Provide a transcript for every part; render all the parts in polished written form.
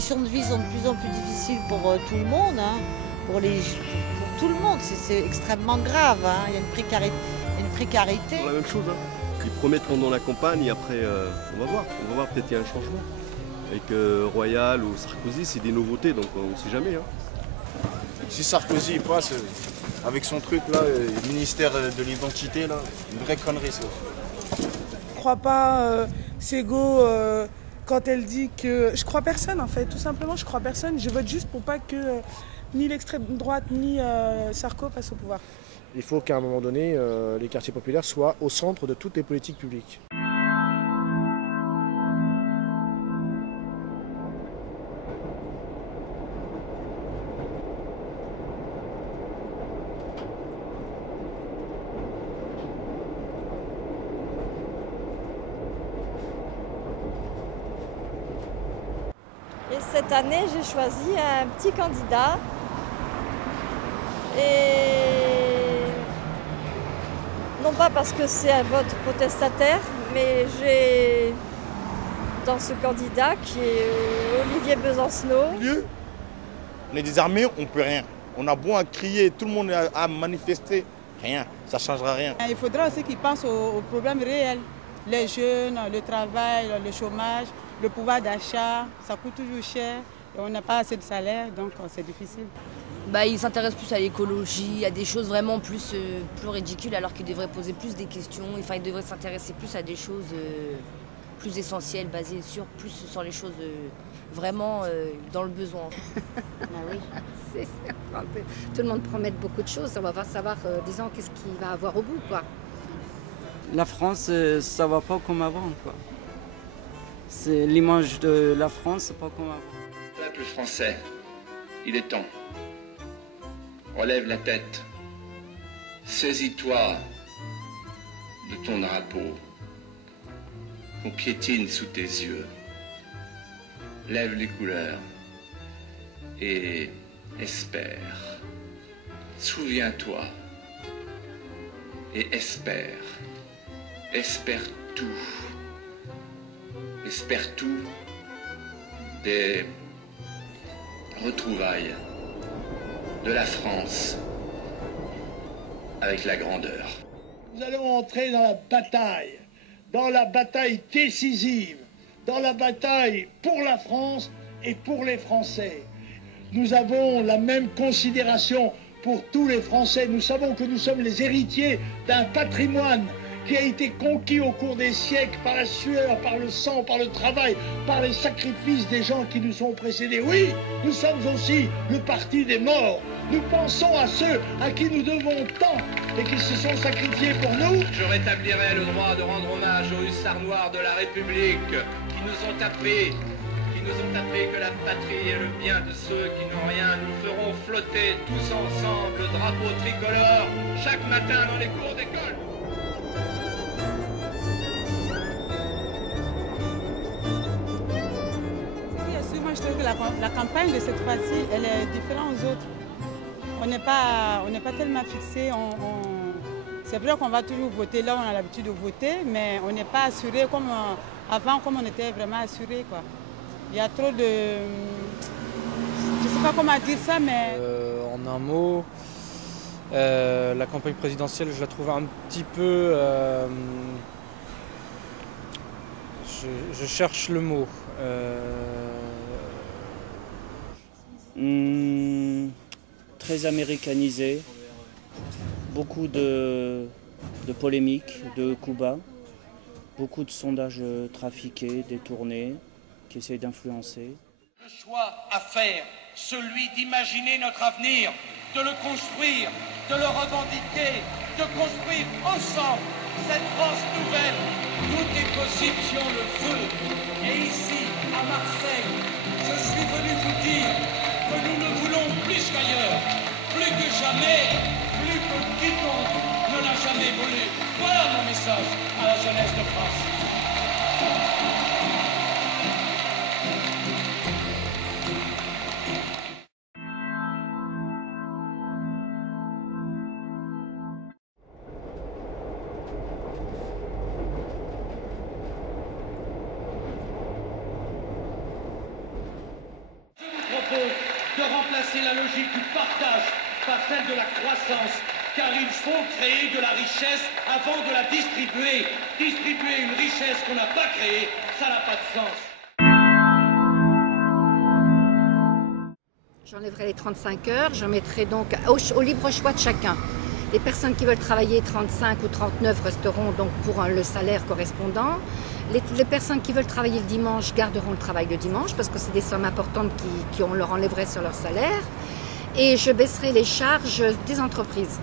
conditions de vie sont de plus en plus difficiles pour tout le monde, hein, pour tout le monde. C'est extrêmement grave. Hein. Il y a une précarité. C'est la même chose. Hein. Ils promettent pendant la campagne et après, on va voir. On va voir, peut-être qu'il y a un changement. Avec Royal ou Sarkozy, c'est des nouveautés, donc on ne sait jamais. Hein. Si Sarkozy passe avec son truc là, le ministère de l'identité, là, une vraie connerie ça. Je crois pas Sego quand elle dit que... Je crois personne en fait, tout simplement je crois personne. Je vote juste pour pas que ni l'extrême droite ni Sarko passent au pouvoir. Il faut qu'à un moment donné, les quartiers populaires soient au centre de toutes les politiques publiques. Et cette année, j'ai choisi un petit candidat. Et non pas parce que c'est un vote protestataire, mais j'ai dans ce candidat qui est Olivier Besancenot. On est désarmés, on ne peut rien. On a beau à crier, tout le monde a manifesté, rien, ça ne changera rien. Il faudra aussi qu'ils pensent aux problèmes réels. Les jeunes, le travail, le chômage, le pouvoir d'achat, ça coûte toujours cher et on n'a pas assez de salaire, donc c'est difficile. Ils s'intéressent plus à l'écologie, à des choses vraiment plus ridicules, alors qu'ils devraient poser plus des questions. Enfin, ils devraient s'intéresser plus à des choses plus essentielles, basées plus sur les choses vraiment dans le besoin. Oui, c'est ça. Tout le monde promet beaucoup de choses, on va pas savoir, disons, qu'est-ce qu'il va avoir au bout, quoi. La France, ça va pas comme avant, quoi. C'est l'image de la France, c'est pas comme avant. Peuple français, il est temps. Relève la tête. Saisis-toi de ton drapeau. On piétine sous tes yeux. Lève les couleurs et espère. Souviens-toi et espère. Espère tout. Espère tout des retrouvailles de la France avec la grandeur. Nous allons entrer dans la bataille décisive, dans la bataille pour la France et pour les Français. Nous avons la même considération pour tous les Français. Nous savons que nous sommes les héritiers d'un patrimoine qui a été conquis au cours des siècles par la sueur, par le sang, par le travail, par les sacrifices des gens qui nous ont précédés. Oui, nous sommes aussi le parti des morts. Nous pensons à ceux à qui nous devons tant et qui se sont sacrifiés pour nous. Je rétablirai le droit de rendre hommage aux hussards noirs de la République qui nous ont appris que la patrie est le bien de ceux qui n'ont rien. Nous ferons flotter tous ensemble le drapeau tricolore chaque matin dans les cours d'école. Moi, je trouve que la campagne de cette fois-ci, elle est différente aux autres. On n'est pas tellement fixé. C'est vrai qu'on va toujours voter là, on a l'habitude de voter, mais on n'est pas assuré comme avant, comme on était vraiment assuré, quoi. Il y a trop de... Je ne sais pas comment dire ça, mais... En un mot, la campagne présidentielle, je la trouve un petit peu... Je cherche le mot. Très américanisé, beaucoup de polémiques, de coups bas, beaucoup de sondages trafiqués, détournés, qui essayent d'influencer. Le choix à faire, celui d'imaginer notre avenir, de le construire, de le revendiquer, de construire ensemble cette France nouvelle. Tout est possible si on le veut. Et ici, à Marseille, je suis venu vous dire que nous le voulons plus qu'ailleurs, plus que jamais, plus que quiconque ne l'a jamais voulu. Voilà mon message à la jeunesse de France. remplacer la logique du partage par celle de la croissance, car il faut créer de la richesse avant de la distribuer. Distribuer une richesse qu'on n'a pas créée, ça n'a pas de sens. J'enlèverai les 35 heures, je mettrai donc au libre choix de chacun. Les personnes qui veulent travailler 35 ou 39 resteront donc pour le salaire correspondant. Les personnes qui veulent travailler le dimanche garderont le travail le dimanche parce que c'est des sommes importantes qu'on leur enlèverait sur leur salaire. Et je baisserai les charges des entreprises.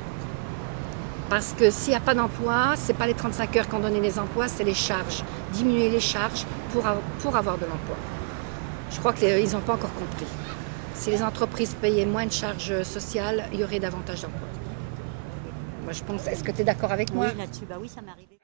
Parce que s'il n'y a pas d'emploi, ce n'est pas les 35 heures qu'ont donné les emplois, c'est les charges. Diminuer les charges pour avoir de l'emploi. Je crois qu'ils n'ont pas encore compris. Si les entreprises payaient moins de charges sociales, il y aurait davantage d'emplois. Moi, je pense, est-ce que tu es d'accord avec moi? Oui, là-dessus, bah oui, ça m'est arrivé.